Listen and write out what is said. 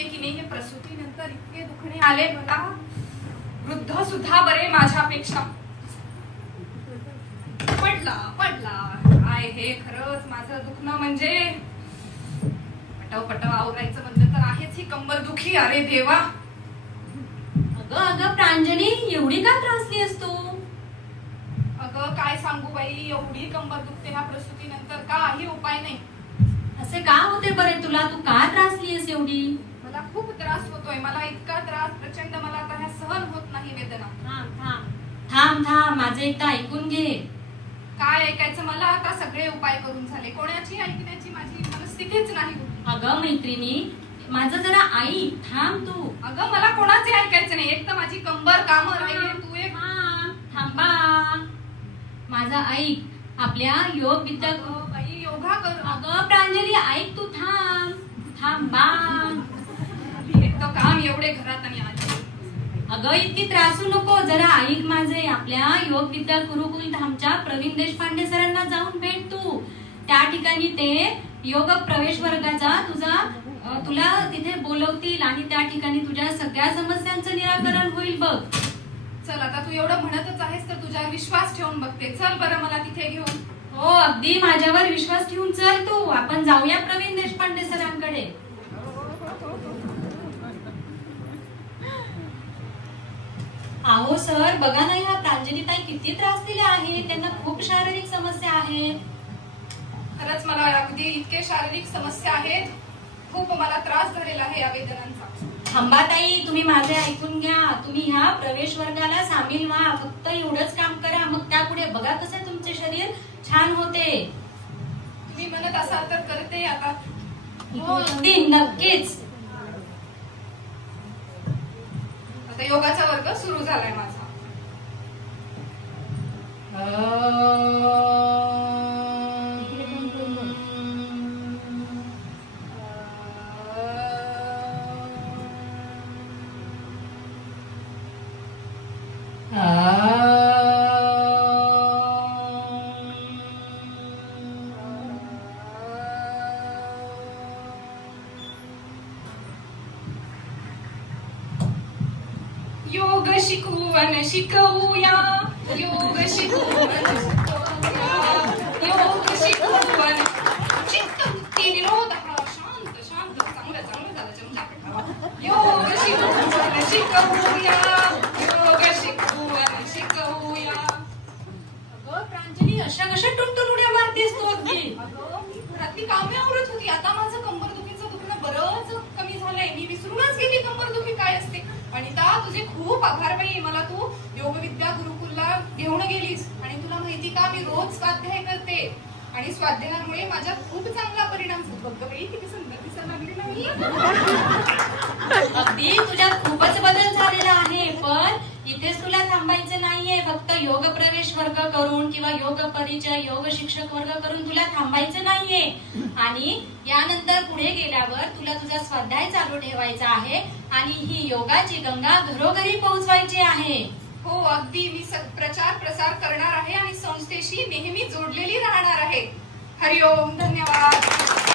सांगते की नाही, प्रसूतीनंतर इतके दुखणे आले मला, वृद्ध सुद्धा बरे माझ्यापेक्षा. पडला काय हे खरंच माझं दुखणं म्हणजे पटव आवरायचं म्हणलं तर आहेच ही कंबर दुखी. अरे देवा. अगं प्रांजली, एवढी का त्रासली असतो? अगं काय सांगू बाई, एवढी कंबर दुखते ह्या प्रसूतीनंतर, काही उपाय नाही. असे का होते बरे तुला? तू का त्रासली आहेस एवढी? मला खूप त्रास होतोय, मला इतका त्रास प्रचंड, मला आता ह्या सहन होत नाही वेदना. थांब माझं एकदा ऐकून घे. काय ऐकायचं? मला आता सगळे उपाय करून झाले, कोणाची ऐकण्याची माझी मनस्थितीच नाही. अगं मैत्रिणी, माझं जरा ऐक, थांब तू. अगं मला कोणाचे ऐकायचं नाही, एक तर माझी कंबर कामं राहिली, तू एक. थांबा, माझं ऐक. आपल्या योग विद्या बाई योगा कर. अगं प्रांजली ऐक, तू थांबा. एक तर काम एवढे घरात आणि आले. अगं इतकी त्रासू नको, जरा ऐक माझे. आपल्या योग विद्या गुरुकुल धामच्या प्रवीण देशपांडे सरांना जाऊन भेट तू. त्या ठिकाणी ते योग प्रवेश वर्गाचा तुला तिथे बोलवतील आणि त्या ठिकाणी तुझ्या सगळ्या समस्यांचं निराकरण होईल बघ. चल आता तू एवढं म्हणतच आहेस तर तुझ्यावर विश्वास ठेवून बघते. चल बरं मला तिथे घेऊन. हो, अगदी माझ्यावर विश्वास ठेवून चल तू. आपण जाऊया प्रवीण देशपांडे सरांकडे. अहो सर, बघा ना, ह्या प्रांजलीताई किती त्रास दिले आहे. त्यांना खूप शारीरिक समस्या आहेत. खरंच मला अगदी इतके शारीरिक समस्या आहेत, खूप मला त्रास झालेला आहे या वेदनांचा. थांबा ताई, तुम्ही माझे ऐकून घ्या. तुम्ही ह्या प्रवेश वर्गाला सामील व्हा. फक्त एवढंच काम करा, मग त्यापुढे बघा कसं तुमचे शरीर छान होते. तुम्ही म्हणत असाल तर करते आता. हो अगदी, नक्कीच. आता योगाचा वर्ग सुरू झालाय माझा. योग शिकवून शिकवूया, योग शिकवून शिकवूया, योग शिकवून चित्तवृत्ती निरोध शांत शांत. चांगलं झालं चमचा. योग शिकवून शिकवूया, योग शिकवून शिकवूया. अगं प्रांजली, अशा कशा टुनटुन उड्या मारतेस तू? अगदी अगं मी घरातली कामे आवरत होती. आता माझं कंबरदुखीचं दुखणं बरंच कमी झालंय. मी विसरूनच गेली कंबरदुखी काय असते. अनिता, तुझे खूप आभार बाई, मला तू योग विद्या गुरुकुलला घेऊन गेलीस. आणि तुला माहिती का, मी रोज स्वाध्याय करते आणि स्वाध्यायामुळे माझ्यात खूप चांगला परिणाम होतो. बघ बाई किती सुंदर दिसायला लागली नाही. अगदी तुझ्यात खूपच बदल झालेला आहे. पण इथेच तुला थांबायचं नाहीये. फक्त योग प्रवेश वर्ग करून किंवा योग परिचय, योग शिक्षक वर्ग करून तुला थांबायचं नाहीये. आणि यानंतर पुढे गेल्यावर तुला तुझा स्वाध्याय चालू ठेवायचा आहे आणि ही योगाची गंगा घरोघरी पोहोचवायची आहे. हो अगदी, मी प्रचार प्रसार करणार आहे आणि संस्थेशी नेहमी जोडलेली राहणार आहे. हरिओम, धन्यवाद.